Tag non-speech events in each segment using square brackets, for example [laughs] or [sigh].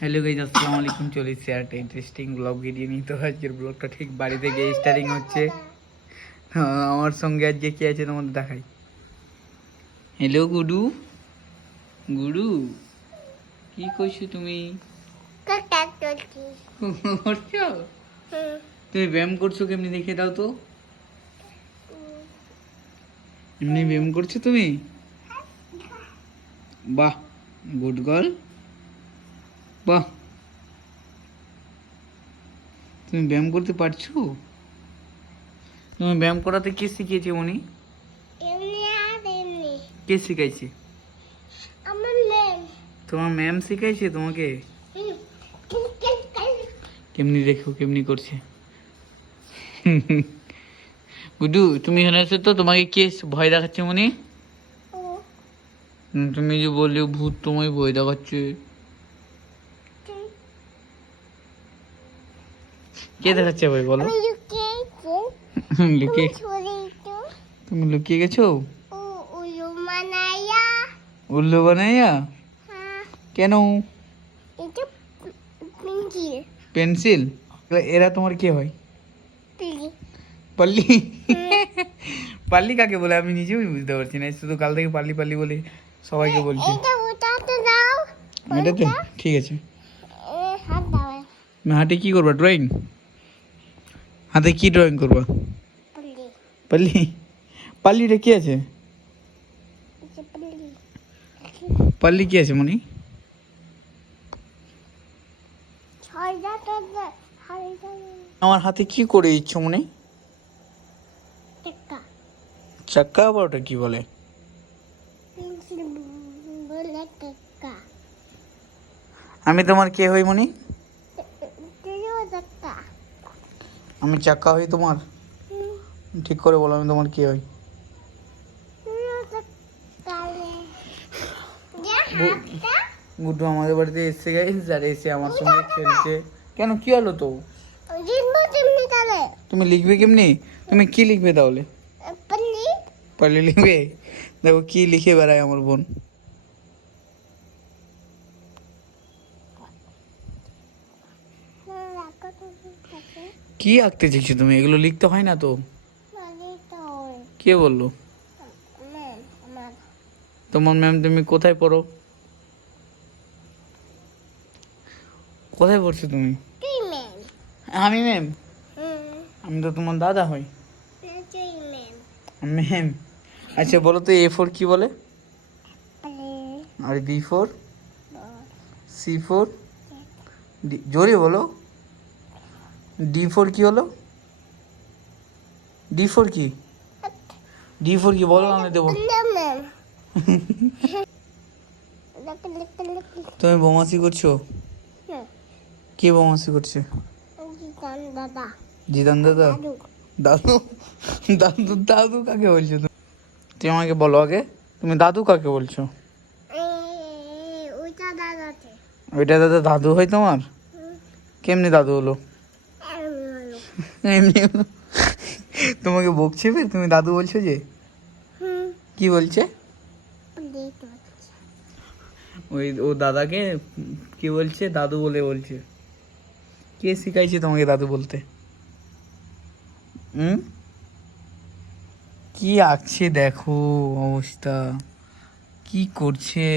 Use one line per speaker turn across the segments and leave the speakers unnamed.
Hello guys আসসালামু আলাইকুম চলে এসেছি একটা ইন্টারেস্টিং ব্লগ ভিডিও নিয়ে। তো আজকের ব্লগটা ঠিক বাড়িতে গিয়ে স্টার্টিং হচ্ছে। হ্যাঁ, আমার সঙ্গে আজকে কি আছে তোমাদের দেখাই। হ্যালো গুডু। গুডু কি করছ তুমি? তুমি ব্যায়াম করছ কেমনি? দেখে দাও তো। এমনি ব্যায়াম করছ তুমি? বাহ গুড গার্ল বাহ। তুমি ব্যায়াম করতে পারছ? তুমি ব্যায়াম করাতে কে শিখিয়েছে উনি? কে শিখাইছে? তোমার ম্যাম শিখাইছে তোমাকে? কেমনি দেখো কেমনি করছে? গুডু তুমি এখানে এসে তো তোমাকে কে ভয় দেখাচ্ছে হুম, তুমি যে বললে ভূত তোমায় ভয় দেখাচ্ছে। কে দেখাচ্ছে ভাই বলো? লুকিয়ে তুমি লুকিয়ে গেছো? উল্লু বানাইয়া?
হ্যাঁ।
কেন? পেন্সিল। এরা তোমার কে হয়? পাল্লি। পাল্লি কাকে বলে? আমি নিজেও বুঝতে পারছি না। শুধু কাল থেকে পাল্লি পাল্লি বলে সবাইকে বলছি।
এটা
এটাতে? ঠিক আছে।
দাও।
কি করবা ড্রয়িং? হাতে কি ড্রয়িং করবা?
পল্লি।
পাল্লি? পাল্লিটা কি আছে?
পল্লি।
কি আছে মনি আমার হাতে কি করে ইচ্ছো মনে চাক্কা। আবার ওটা কি বলে? আমি তোমার কে হই মনি আমি চাক্কা হই তোমার? ঠিক করে বলো আমি তোমার কে হই? গুড্ডু আমাদের বাড়িতে এসে গেছে আর এসে আমার সঙ্গে খেলছে। কেন কি হলো তো? তুমি লিখবে কেমনি? তুমি কি লিখবে তাহলে? পারলে লিখবে? দেখো কি লিখে বেড়ায় আমার বোন
রাখো তো কাছে
কি আঁকতে চাইছো তুমি? এগুলো লিখতে হয় না তো? কে বলল? তোমার ম্যাম। তুমি কোথায় পড়ো? কোথায় পড়ছো তুমি? আমি ম্যাম? আমি তো তোমার দাদা হই।
ম্যাম।
ম্যাম। আচ্ছা বলো তো এ ফোর কি বলে? আর। B four? C four? জোরে বলো। ডি ফোর কি হলো? ডি ফোর কি? ডি ফোর কি? বলো আমি দেবো। তুমি বোমাসি করছ? কে বোমাসি করছে?
দাদা
জিদান দাদা।
দাদু।
দাদু? দাদু কাকে বলছো তুমি? তুমি আমাকে বলো আগে। তুমি দাদু কাকে বলছো?
ওইটা
দাদা দাদু হয় তোমার? কেমনি দাদু হলো?
এমনি
তোমাকে বকছে বে? তুমি দাদু বলছো যে? কি বলছে? ওই ও দাদাকে কি বলছে? দাদু বলে বলছে। কে শিখাইছে তোমাকে দাদু বলতে? হুম? কি আঁকছে দেখো অবস্থা। কি করছে?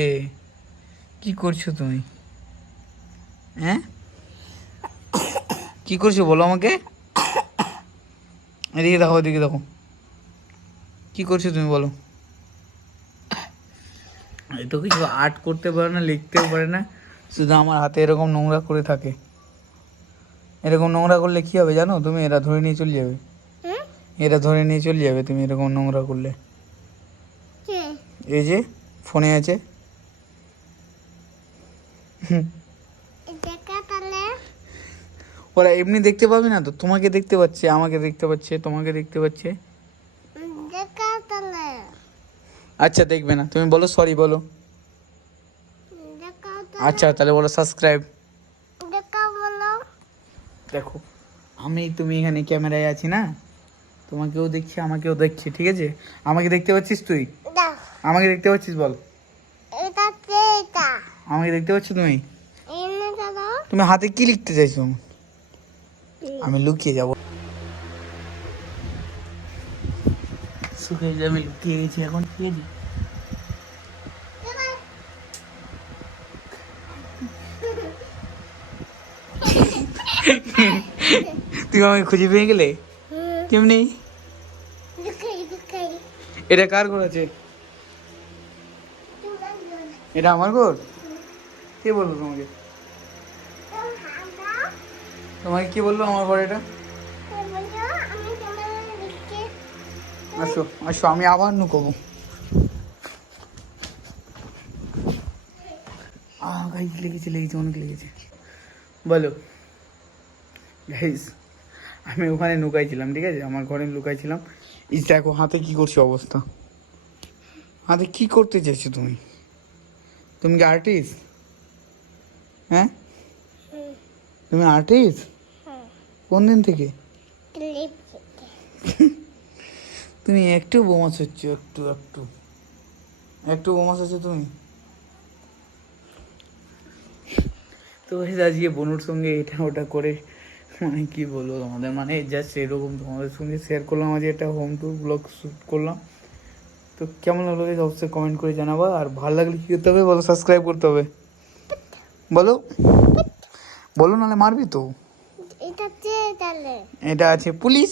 কি করছ তুমি? হ্যাঁ? কি করছ বলো আমাকে? এদিকে দেখো এদিকে দেখো। কি করছ তুমি বলো? এ তো কিছু আর্ট করতে পারে না লিখতেও পারে না। শুধু আমার হাতে এরকম নোংরা করে থাকে। এরকম নোংরা করলে কি হবে জানো তুমি? এরা ধরে নিয়ে চলে যাবে। এরা ধরে নিয়ে চলে যাবে তুমি এরকম নোংরা করলে। এই যে ফোনে আছে। হুম, ওরা এমনি দেখতে পাবে না তো? তোমাকে দেখতে পাচ্ছে আমাকে দেখতে পাচ্ছে তোমাকে দেখতে পাচ্ছে।
দেখা
আচ্ছা দেখবে না। তুমি বলো সরি বলো। আচ্ছা তাহলে বলো সাবস্ক্রাইব
দেখা
দেখো আমি তুমি এখানে ক্যামেরায় আছি না? তোমাকেও দেখছি আমাকেও দেখছি ঠিক আছে? আমাকে দেখতে পাচ্ছিস তুই? আমাকে দেখতে পাচ্ছিস বল। আমাকে দেখতে পাচ্ছ তুমি? তুমি হাতে কি লিখতে চাইছো? আমি লুকিয়ে যাব। শুকিয়ে যাবে লুকিয়ে গেছি এখন ঠিক আছে? তুমি আমাকে খুঁজে পেয়ে গেলে? কেমনি? এটা কার ঘর আছে? এটা আমার ঘর? কে বলব তোমাকে? তোমাকে কে বলল আমার ঘরে এটা? আসো আসো, আমি আবার নুকবো। গাইজ লেগেছে লেগেছে, অনেক লেগেছে। বলো। গাইজ আমি ওখানে লুকাইছিলাম, ঠিক আছে? আমার ঘরে লুকাইছিলাম। ইস, দেখো, হাতে কি করছ অবস্থা? হাতে কি করতে চাইছো তুমি? তুমি কি আর্টিস্ট হ্যাঁ? তুমি আর্টিস্ট কোন দিন থেকে? [laughs] তুমি একটু বোমা হচ্ছ একটু একটু। একটু বোমা হচ্ছে তুমি? তো আজকে বনুর সঙ্গে এটা ওটা করে মানে কি বলব তোমাদের মানে জাস্ট এরকম তোমাদের সঙ্গে শেয়ার করলাম আজ একটা হোম টুর ব্লগ শ্যুট করলাম। তো কেমন লাগল অবশ্যই কমেন্ট করে জানাব। আর ভালো লাগলে কী করতে হবে? বলো সাবস্ক্রাইব করতে হবে। বলো। বলো নাহলে মারবি তো।
এটা
আছে পুলিশ।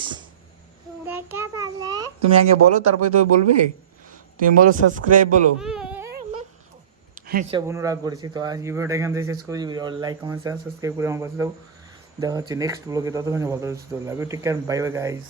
দেখা
তুমি আগে বলো তারপরে তুমি বলবে? তুমি বলো সাবস্ক্রাইব বলো। হ্যাঁ সব অনুরাগ করেছি। তো আজ এই ভিডিওটা এখান থেকে শেষ করছি। Video like comment share subscribe করে আমার পাশে দাও দেখা হচ্ছে নেক্সট ব্লগে ততক্ষণ ভালো লাগবে ঠিক take care bye bye guys